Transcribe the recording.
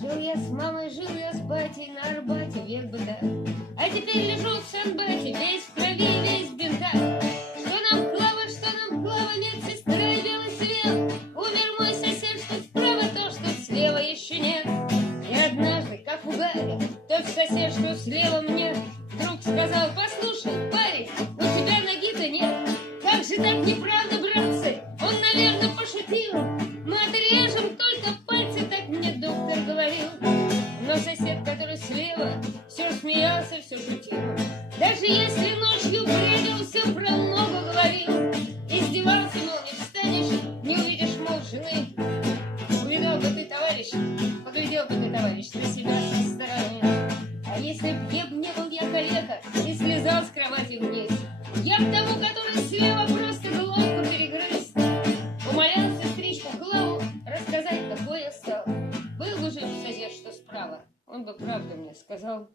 Жил я с мамой, жил я с батей на Арбате, век бы так. А теперь лежу в Санбате, весь в крови, весь в бинтах. Что нам Клава, медсестра и белый свет. Умер мой сосед, что справа, то, что слева еще нет. И однажды, как ударил, тот сосед, что слева мне, вдруг сказал: послушай, парень, у тебя ноги-то нет. Как же так, неправда, братцы? Он, наверное, пошутил. Мы отрежем только пальцы, так мне доктор говорил. Но сосед, который слева, все смеялся, все шутил. Даже если ночью бредил, все про ногу говорил. Издевался, мол, не встанешь, не увидишь, мол, жены. Поглядел бы ты, товарищ, на себя со стороны. А если б не был я калека и слезал с кровати вниз, я б тому, который слева, просто глотку перегрыз. Умолял сестричку Клаву рассказать, какой я стал. Был бы жив сосед, что справа, он бы правду мне сказал.